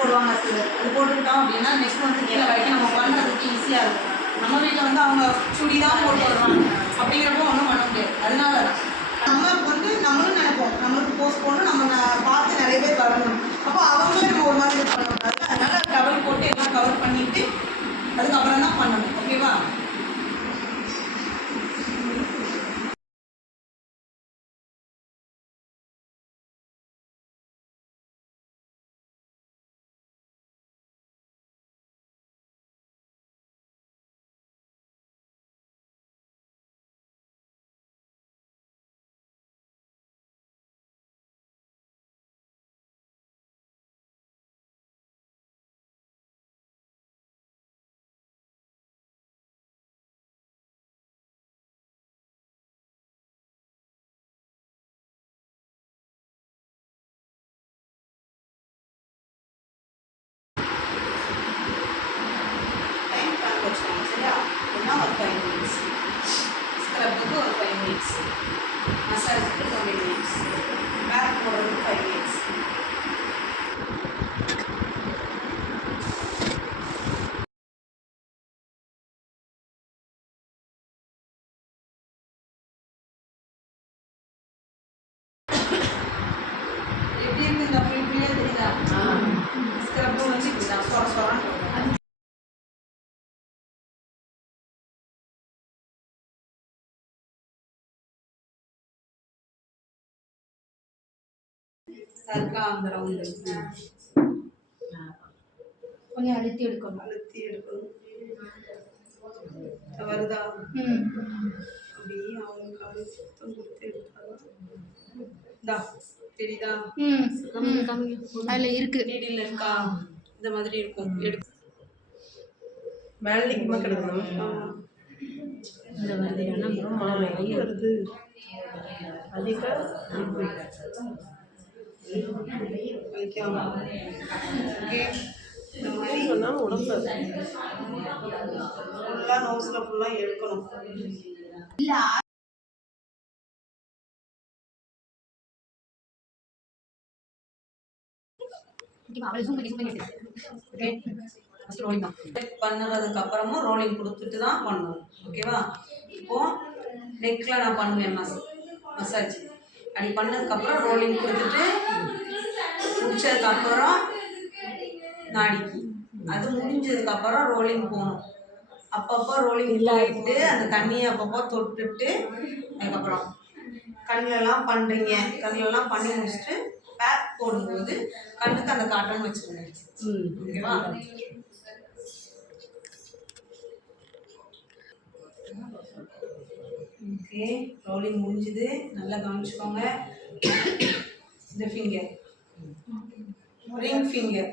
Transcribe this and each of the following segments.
போடுவாங்க சிலர். அது போட்டுக்கிட்டோம் அப்படின்னா நெக்ஸ்ட் வந்து கீழே வரைக்கும் நம்ம பண்ணுறதுக்கு ஈஸியாக இருக்கும். நம்ம வீட்டில் வந்து அவங்க சுடி தான் போட்டு வருவாங்க, அப்படிங்கிறப்போ ஒன்றும் பண்ண முடியாது. அதனால தான் நம்ம வந்து நம்மளும் நினைப்போம் நம்மளுக்கு போஸ்ட் போடணும், நம்ம பார்த்து நிறைய பேர் வரணும், அப்போ அவங்களும் நம்ம ஒரு மாதிரி பண்ணக்கூடாது. அதனால டவல் போட்டு எல்லாம் கவர் பண்ணிவிட்டு அதுக்கப்புறம் தான் பண்ணணும். ஓகேவா? சரியா? அப்படின்னா ஒரு 5 minutes, ஸ்க்ரப்புக்கு ஒரு 5 minutes, மசாஜுக்கு 20 minutes, பேக் போடுறதுக்கு 5 minutes. எப்படி இருக்கு இந்த புளிப்புலேயே தெரியுதா? ஸ்க்ரப்பு வந்து இப்படிதான் சொர சொரான்னு போடுவோம். அதுக்கா அந்த ரவுண்டு கொஞ்சம் அழுத்தி எடுக்கணும். வருதா? அப்படியே அவங்களுக்கு அழுத்தம் கொடுத்து எடுத்தாலும் தெரியுதா? அதில் இருக்கு, நீடில் இருக்கா? இந்த மாதிரி இருக்கும். மேலிக்குமா கிடக்கணும். இந்த வருது வருது அதிக இந்த மாதிரி சொன்னால் உடம்பு ஃபுல்லாக நோஸில் ஃபுல்லாக எடுக்கணும். பண்ணதுக்கு அப்புறமும் ரோலிங் கொடுத்துட்டு தான் பண்ணணும். ஓகேவா? இப்போ நெக்ல நான் பண்ணுவேன் மசாஜ். அப்படி பண்ணதுக்கப்புறம் ரோலிங் கொடுத்துட்டு முடிச்சதுக்கப்புறம் நாடிக்கு, அது முடிஞ்சதுக்கப்புறம் ரோலிங் போகணும். அப்பப்போ ரோலிங் போயிட்டு அந்த தண்ணியை அப்பப்போ தொட்டுட்டு அதுக்கப்புறம் கண்ணெல்லாம் பண்ணுறீங்க, கண்ணெல்லாம் பண்ணி முடிச்சுட்டு பேக் போடும்போது கண்ணுக்கு அந்த காட்டன் வச்சுருங்க. ஓகேவா? ஓகே, ரோலிங் முடிஞ்சுது. நல்லா கவனிச்சுக்கோங்க. இந்த ஃபிங்கர் ரிங் ஃபிங்கர்,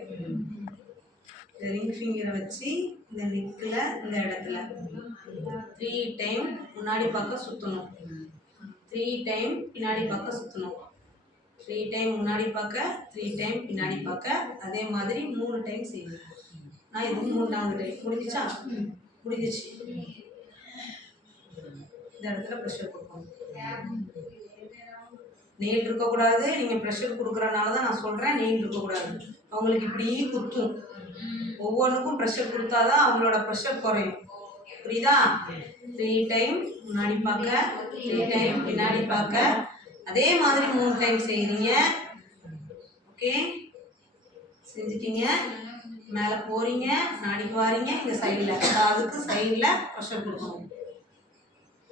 இந்த ரிங் ஃபிங்கரை வச்சு இந்த நெக்கில் இந்த இடத்துல 3 டைம் முன்னாடி பக்கம் சுற்றணும், 3 டைம் பின்னாடி பக்கம் சுற்றணும், 3 டைம் முன்னாடி பார்க்க, 3 டைம் பின்னாடி பார்க்க. அதே மாதிரி 3 டைம் செய்யணும். நான் இது 3வது டைம் முடிஞ்சிச்சா? முடிஞ்சிச்சு. இந்த இடத்துல ப்ரெஷர் கொடுக்கணும். நெயில் இருக்கக்கூடாது. நீங்கள் ப்ரெஷர் கொடுக்குறனால தான் நான் சொல்கிறேன், நெயில் இருக்கக்கூடாது. அவங்களுக்கு இப்படி குத்தும். ஒவ்வொன்றுக்கும் ப்ரெஷர் கொடுத்தாதான் அவங்களோட ப்ரெஷர் குறையும். புரியுதா? 3 டைம் முன்னாடி பார்க்க, 3 டைம் பின்னாடி பார்க்க. அதே மாதிரி 3 டைம் செய்கிறீங்க. ஓகே, செஞ்சிட்டீங்க. மேலே போகிறீங்க, நாடிக்கு வாரீங்க, இந்த சைடில் அதுக்கு சைடில் ப்ரெஷர் கொடுக்கணும்.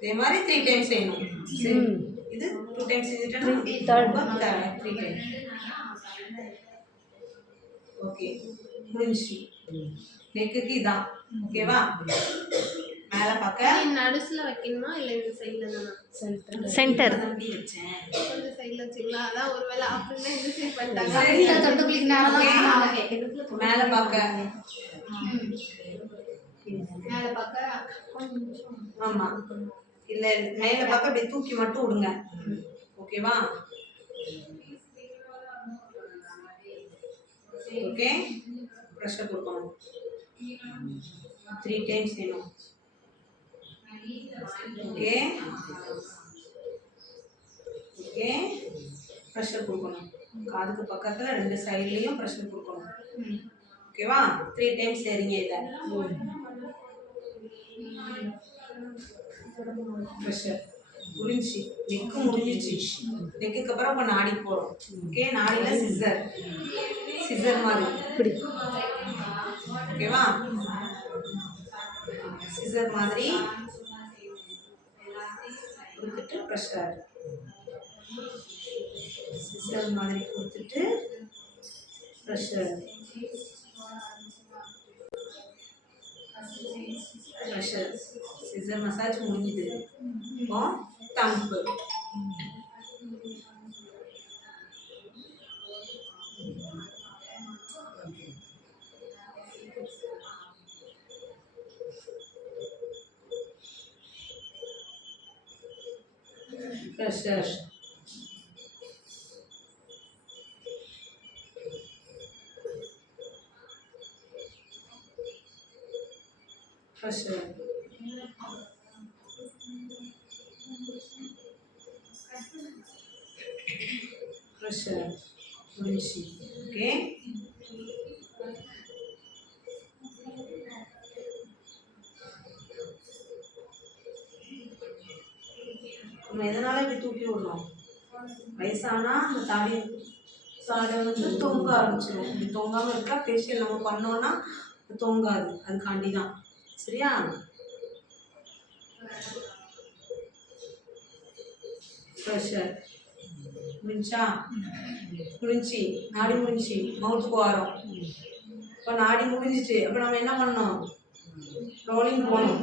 இதே மாதிரி 3 டைம் செய்யணும். சரி, இது 2 டைம் செஞ்சுட்டேன்னா 3 டைம். ஓகே, முடிஞ்சிச்சு. நெக்குக்கு இதான். ஓகேவா? மேலே பார்க்க நடுசுல வைக்கணுமா இல்லை இந்த சைடில் தானா? சென்டர் தம்பி வச்சேன். இந்த சைடில் வச்சுக்கலாம். அதான் ஒருவேளை அப்படின்னா இந்த சைட் பண்ணிட்டாங்க. மேலே பார்க்க, மேலே பார்க்க. ஆமாம், இல்லை மேலே பார்க்க இப்படி தூக்கி மட்டும் விடுங்க. ஓகேவா? ஓகே, ப்ரெஷர் கொடுக்கணும். 3 டைம்ஸ் செய்யணும். ஓகே ஓகே, ப்ரெஷர் கொடுக்கணும். காதுக்கு பக்கத்தில் 2 சைட்லேயும் ப்ரெஷர் கொடுக்கணும். ஓகேவா 3 டைம்ஸ் செய்றீங்க இதை ப்ரெஷர் முடிஞ்சி நெக்கு முடிஞ்சிச்சு நெக்குக்கு அப்புறம் இப்போ நாடி போகிறோம் ஓகே நாடியில் சிசர் மாதிரி இப்படி ஓகேவா சிசர் மாதிரி கொடுத்துட்டு ப்ரெஷர் சிசர் மாதிரி கொடுத்துட்டு ப்ரெஷர் ப்ரெஷர் சிசர் மசாஜ் முடிஞ்சுது இப்போ தம்பு ப்ரெஷர் ப்ரெஷர் ப்ரெஷர் முடிஞ்சி ஓகே நம்ம எதனால இப்படி தூக்கி விடுறோம் வயசானா அந்த தாடி சாடை வந்து தொங்க ஆரம்பிச்சிடும் இப்படி தொங்காமல் இருக்கா ஃபேஷியல் நம்ம பண்ணோன்னா தொங்காது அதுக்காண்டி தான் சரியா ப்ரெஷர் முடிஞ்சா முடிஞ்சு நாடி முடிஞ்சு மவுத்துக்கு வரோம் இப்போ நாடி முடிஞ்சிச்சு அப்போ நம்ம என்ன பண்ணோம் ரோலிங் போகணும்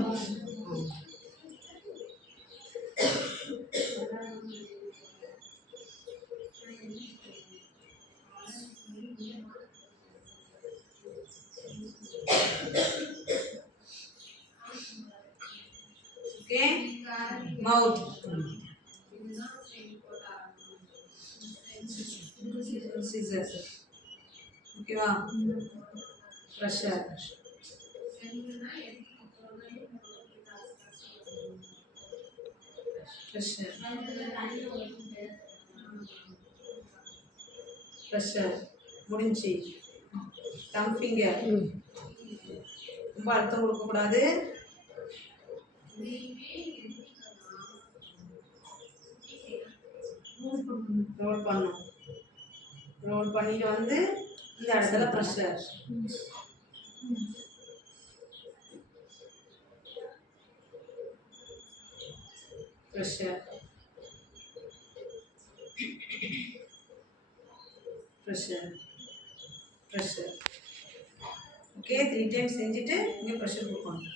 ஓகே மவுத் சிசர் ஓகேவா ப்ரெஷர் ப்ரெஷர் ப்ரெஷர் முடிஞ்சு தம் ஃபிங்கர் ரொம்ப அழுத்தம் கொடுக்கக்கூடாது ரோல் பண்ணும் ரோல் பண்ணிட்டு வந்து இந்த இடத்துல pressure pressure pressure pressure okay 3 times செஞ்சுட்டு இங்கே ப்ரெஷர் கொடுக்கணும்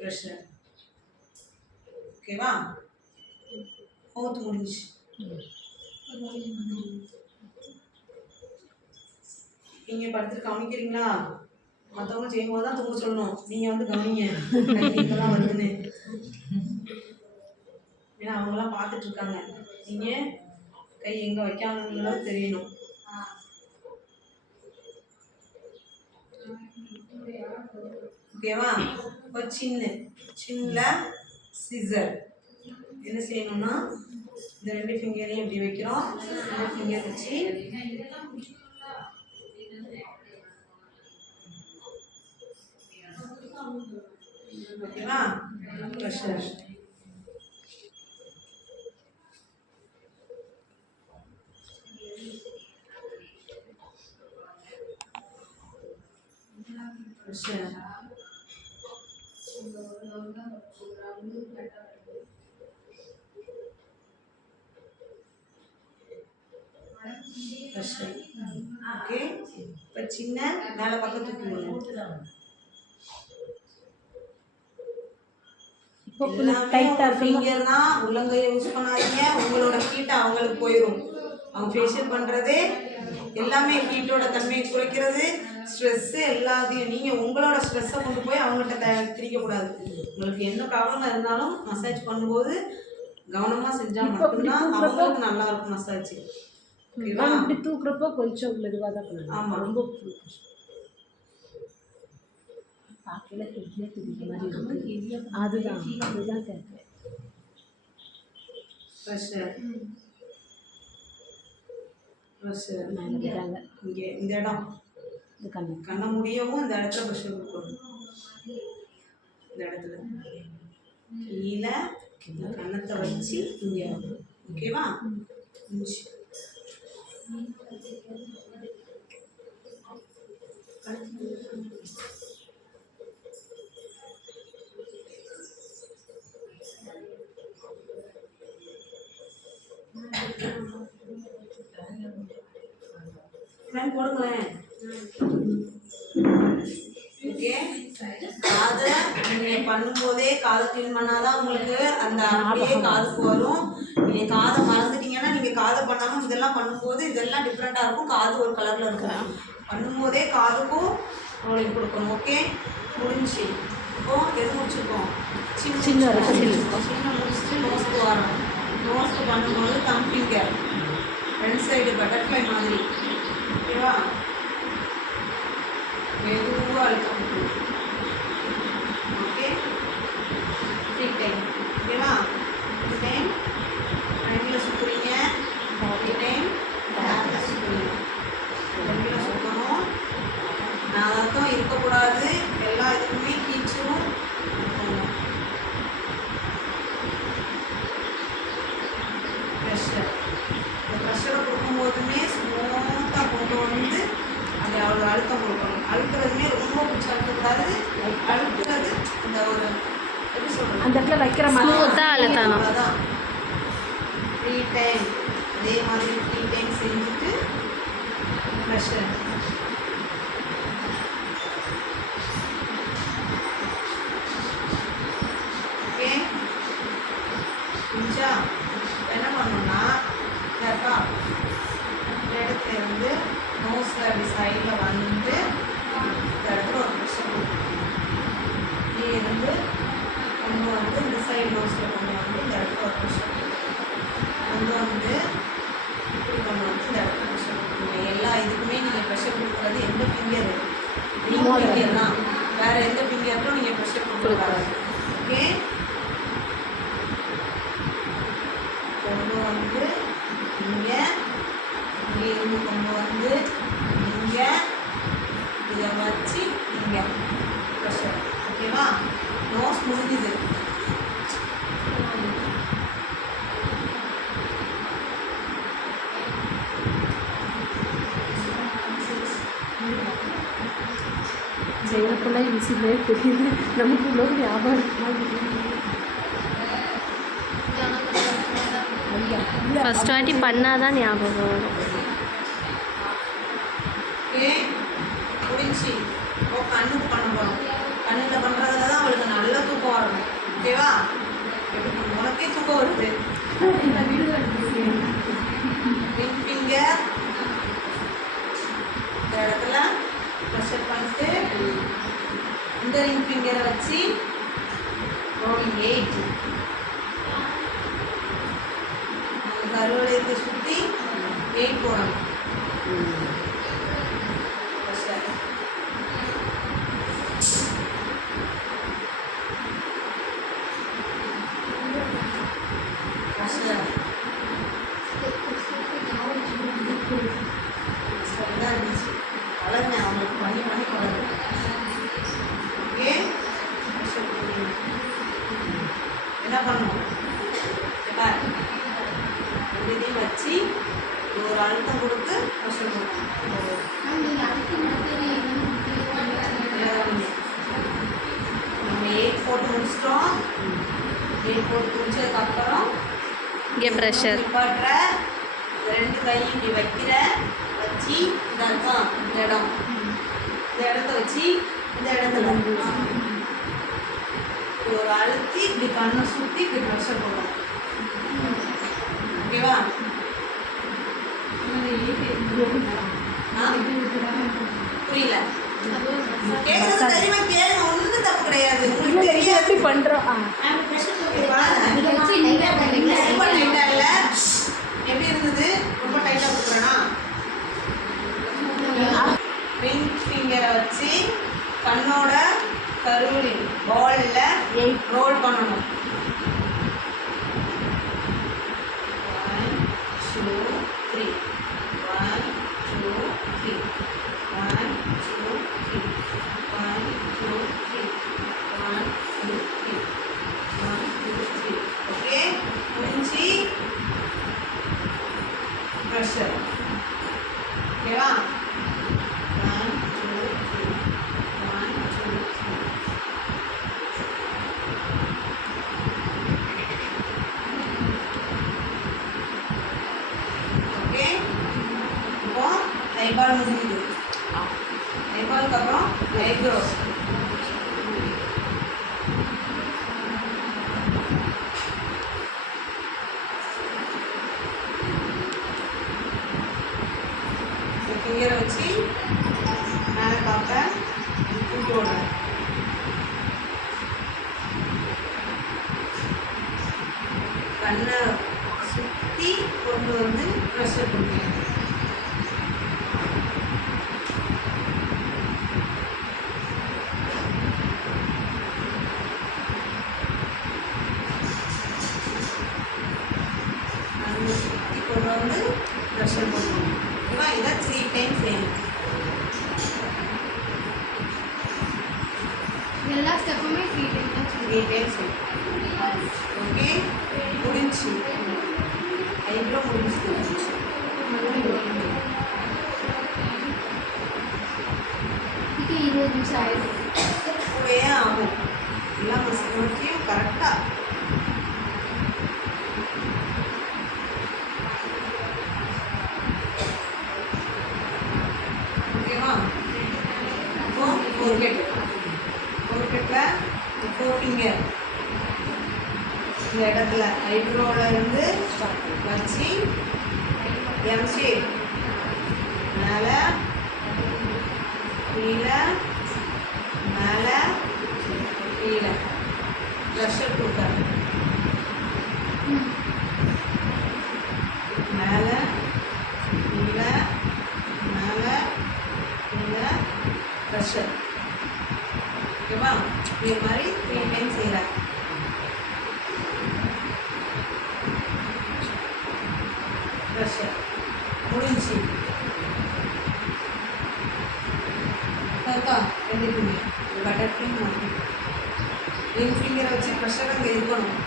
ப்ரெஷர் ஓகேவா மவுத் முடிஞ்சு நீங்கள் படுத்துட்டு கவனிக்கிறீங்களா மற்றவங்க செய்யும்போது தான் தூங்க சொல்லணும் நீங்கள் வந்து கவனிங்க கையெல்லாம் வருதுன்னு ஏன்னா அவங்களாம் பார்த்துட்ருக்காங்க நீங்கள் கை எங்கே வைக்காங்கங்கிறது தெரியணும் ஓகேவா இப்போ சின்ன சிசர் என்ன செய்யணும்னா இந்த 2 ஃபிங்கரையும் இப்படி வைக்கிறோம் 2 ஃபிங்கர் வச்சு ஓகேவா ப்ரெஷர் ப்ரெஷர் ப்ரெஷர் ஓகே இப்போ சின்ன மேலே பக்கம் தூக்கி எல்லாமே ஃபிங்கர் தான் உள்ளங்கையை யூஸ் பண்ணாதீங்க உங்களோட ஹீட் அவங்களுக்கு போயிடும் அவங்க ஃபேஷியல் பண்ணுறதே எல்லாமே ஹீட்டோட தன்மையை குறைக்கிறது ஸ்ட்ரெஸ்ஸு எல்லாத்தையும் நீங்கள் உங்களோட ஸ்ட்ரெஸ்ஸை கொண்டு போய் அவங்கள்ட்ட திரிக்கக்கூடாது உங்களுக்கு என்ன ப்ராப்ளம் இருந்தாலும் மசாஜ் பண்ணும்போது கவனமாக செஞ்சால் மட்டும்தான் அவங்களுக்கு நல்லா இருக்கும் மசாஜ் ஓகேவா இப்படி தூக்குறப்போ கொஞ்சம் மெதுவாக தான் பண்ணணும் ஆமாம் ரொம்ப பார்க்கல கெட்டியாக தூக்கிற மாதிரி இருக்கு அதுதான் கேட்குறேன் ப்ரெஷர் ப்ரெஷர் மேலே விடுறாங்க. இங்கே இந்த இடம் இது கண்ணு. கண்ணை முடியவும் இந்த இடத்துல ப்ரெஷர் கொடுக்கணும். இந்த இடத்துல கீழே இந்த கண்ணத்தை வச்சு இங்கே. ஓகேவா? முடிச்சு ஃபேன் போடுங்களேன். ஓகே, காதை நீங்கள் பண்ணும்போதே காதை க்ளீன் பண்ணாதான் உங்களுக்கு அந்த அப்படியே காதுக்கு வரும். நீங்கள் காதை மறந்துட்டீங்கன்னா நீங்கள் காதை பண்ணாமல் இதெல்லாம் பண்ணும்போது இதெல்லாம் டிஃப்ரெண்ட்டாக இருக்கும். காது ஒரு கலரில் இருக்கும். பண்ணும்போதே காதுக்கும் ரோலிங் கொடுக்கணும். ஓகே, முடிஞ்சு. இப்போது எது முடிச்சிருக்கோம்? சின்ன சின்ன முடிச்சுட்டு நோஸ்க்கு வரணும். நோஸ்க்கு பண்ணும்போது தம் ஃபிங்கர் ரெண்டு சைடு பட்டர்ஃப்ளை மாதிரி. ஓகேவா? மெதுவாக அழுத்தம். Okay, 3 time. ஓகேவா? 3 டைம் ரெண்டில் சுற்றுறீங்க. 3 டைம் பேக்கில் சுற்றுறீங்க. ரெண்டில் சுற்றணும். நான் அர்த்தம் இருக்கக்கூடாது. எல்லா இதுக்குமே கீச்சிரும். ப்ரெஷர் இந்த ப்ரெஷரை கொடுக்கும்போதுமே ஸ்மூத்தாக கொண்டு வந்து அந்த அவ்வளோ அழுத்தம் கொடுக்கணும். அழுத்துறதுமே ரொம்ப பிடிச்சி அழுத்தக்கூடாது. அழுத்துறது இந்த ஒரு எப்படி சொல்கிறது, அந்த இடத்துல வைக்கிற மாதிரி ஸ்மூத்தாக அழுத்தணும். அதான் 3 டைம் அதே மாதிரி 3 டைம் செஞ்சுட்டு ப்ரெஷர். ஓகே, புரிஞ்சா? என்ன பண்ணணும்னா இருக்கா இந்த இடத்துல இருந்து நோஸில் அப்படி சைடில் வந்து இந்த இடத்துல ஒரு ப்ரெஷர் கொடுக்கணும். இப்படியே இருந்து கொண்டு வந்து இந்த சைடு நோஸில் கொண்டு வந்து இந்த இடத்துல ஒரு ப்ரெஷர் கொண்டு வந்து இப்படி கொண்டு வந்து இந்த இடத்துல ப்ரெஷர் கொடுக்கணும். எல்லா இதுக்குமே நீங்கள் ப்ரெஷர் கொடுக்குறது எந்த ஃபிங்கர் ஃபிங்கர் தான். வேறு எந்த ஃபிங்கருக்கும் நீங்கள் ப்ரெஷர் கொடுக்கக்கூடாது. ஓகே, கொண்டு வந்து இங்கே இருந்து கொண்டு வந்து இங்கே இதை வச்சு இங்கே ப்ரெஷர். ஓகேவா? நோஸ் முடிஞ்சுது. எனக்குள்ள ஈஸியிலே தெரியுது. நமக்கு இவ்வளோ ஞாபகம் இருக்கு. ஃபஸ்ட் வாட்டி பண்ணாதான் ஞாபகம் வரும். ஓகே, முடிஞ்சு. இப்போ கண்ணுக்கு பண்ண போகிறோம். கண்ணில் பண்ணுறதுல தான் அவளுக்கு நல்ல தூக்கம் வரணும். ஓகேவா? எப்படி உனக்கே தூக்கம் வருது. ரிங் ஃபிங்கர் இந்த இடத்துல ப்ரெஷர் பண்ணிட்டு இந்த ரிங் ஃபிங்கரை வச்சு ரோலிங் 8 அந்த கருவளையத்தை சுற்றி 8 போடணும். ப்ரெஷர் ப்ரெஷர் சரிதான் இருந்துச்சு. வளருங்க, அவங்களுக்கு பண்ணி பண்ணி வளருங்க. ஓகே, ப்ரெஷர் கொடுங்க. என்ன பண்ணணும்? இதையும் வச்சு ஒரு அழுத்தம் கொடுத்து ப்ரெஷர் கொடுக்கணும். நம்ம 8 போட்டு முடிச்சிட்டோம். 8 போட்டு முடிச்சதுக்கப்புறம் இங்கே ப்ரெஷர் நிப்பாட்டுற. 2 கையும் இப்படி வைக்கிற. வச்சு இந்த அர்த்தம் இந்த இடம் இந்த இடத்த வச்சு இந்த இடத்துல ஒரு அழுத்தி இப்படி கண்ணை சுற்றி இப்படி ப்ரெஷர் போடணும். ஓகேவா? புரியல? கேட்கறது தெரியுமா? கேளுங்க, ஒன்றும் தப்பு கிடையாது. உங்களுக்கு தெரியாது. எப்படி பண்ணுறோம்? ரொம்ப டைட்டா இல்லை. எப்படி இருந்தது? ரொம்ப டைட்டாக கொடுக்குறேன்னா ரிங் ஃபிங்கரை வச்சு கண்ணோட கருவின் பாலில் ரோல் பண்ணணும். 1 2 3 1 1 2 3 1 2 3 1 2 3 1 2 3 ஓகே முடிஞ்சு ப்ரெஷர் ஓகேவா 1 2 3 1 2 3 ஓகே இப்போ ஐபால் முடியுது ஐபாலுக்கு அப்புறம் ஐப்ரோஸ் ஃபிங்கரை வச்சு மேலே பார்ப்பேன் கூட்டு விடுறேன் கண்ணை சுற்றி கொண்டு வந்து ப்ரெஷர் கொடுப்பேன் கண்ணை சுற்றி கொண்டு வந்து ப்ரெஷர் கொடுக்கணும் ஓகேவா இதை 3 டைம்ஸ் செய்யணும் எல்லா ஸ்டெப்புமே 3 டைம் தான் 3 டைம்ஸ் செய்யணும் ஓகே முடிஞ்சு ஐப்ரோ முடிஞ்சு இதுக்கு 20 நிமிஷம் ஆயிடும் கூடயே ஆகும் எல்லா மசிக்கும் கரெக்டாக ஓகேவா இப்போ ஃபோர்கெட்டில் 4 ஃபிங்கர் இந்த இடத்துல ஐப்ரோவில் இருந்து வச்சு எம் ஷேப் மேலே கீழே மேலே கீழே ப்ரெஷர் கொடுக்குறேன் மேலே கீழே மேலே கீழே ப்ரெஷர் ஓகேவா இதே மாதிரி 3 டைம் செய்கிறேன் ப்ரெஷர் முடிஞ்சு இருக்கா 2 ஃபிங்கர் பட்டர் ஃபிங்கர் மாற்றி ரிங் ஃபிங்கரை வச்சு ப்ரெஷர் அங்கே இருக்கணும்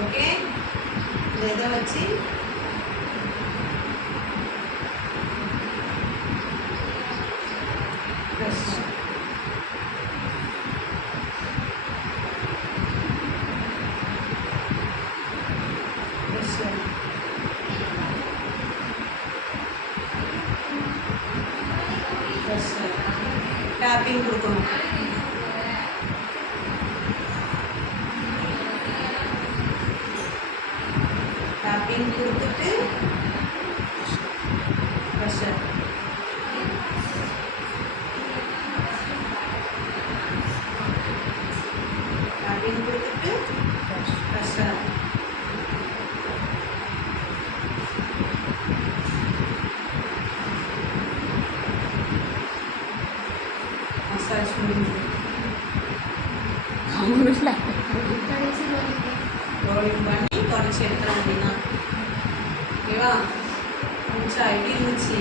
ஓகே இந்த இதை வச்சு ப்ரெஷர் ப்ரெஷர் ப்ரெஷர் டேப்பிங் கொடுக்கணும் டேப்பிங் கொடுத்துட்டு ப்ரெஷர் டேப்பிங் கொடுத்துட்டு ப்ரெஷர் மசாஜ் முடிஞ்சு கடைசி ரோலிங் பண்ணி தொடச்சி எடுத்துறோம் அப்படின்னா ஓகேவா முடிச்சா எப்படி இருந்துச்சு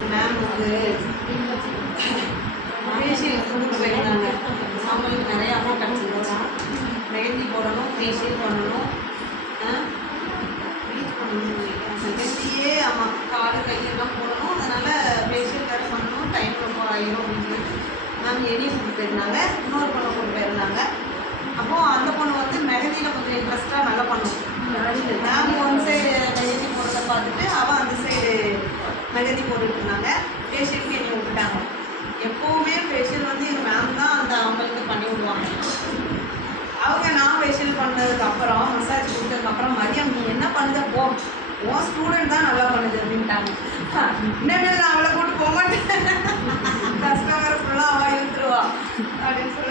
மேம் வந்து ஃபேஷியல் கொடுக்க போயிருந்தாங்க அவங்களுக்கு நிறைய அமௌண்ட் கிடச்சிருந்துச்சு மெஹந்தி போடணும் ஃபேஷியல் பண்ணணும் ப்ளீச் பண்ணணும் மெஹந்தியே ஆமாம் காடு கையெல்லாம் போடணும் அதனால் ஃபேஷியல் வேறு பண்ணணும் டைம் ரொம்ப ஆயிரும் அப்படின்னு சொல்லிட்டு மேம் எடியும் கூப்பிட்டு போயிருந்தாங்க இன்னொரு பொண்ணை கூப்பிட்டு போயிருந்தாங்க அப்போது அந்த பொண்ணு வந்து மெஹந்தியில் கொஞ்சம் இன்ட்ரெஸ்ட்டாக நல்லா பண்ணும் மேம் ஒன் சைடு மெஹந்தி போடுறத பார்த்துட்டு அவள் அந்த சைடு மெஹந்தி போட்டுட்டு இருந்தாங்க ஃபேஷியலுக்கு என்னை விட்டுட்டாங்க எப்போவுமே ஃபேஷியல் வந்து எங்கள் மேம் தான் அந்த அவங்களுக்கு பண்ணி விடுவாங்க அவங்க நான் ஃபேஷியல் பண்ணதுக்கப்புறம் மசாஜ் கொடுத்ததுக்கப்புறம் மதியம் நீ என்ன பண்ணுத போ உன் ஸ்டூடெண்ட் தான் நல்லா பண்ணுது அப்படின்ட்டாங்க இன்னும் நான் அவளை கூட்டு போக மாட்டேன் கஸ்டமர் ஃபுல்லாக அவள் இழுத்துருவா அப்படின்னு சொல்லி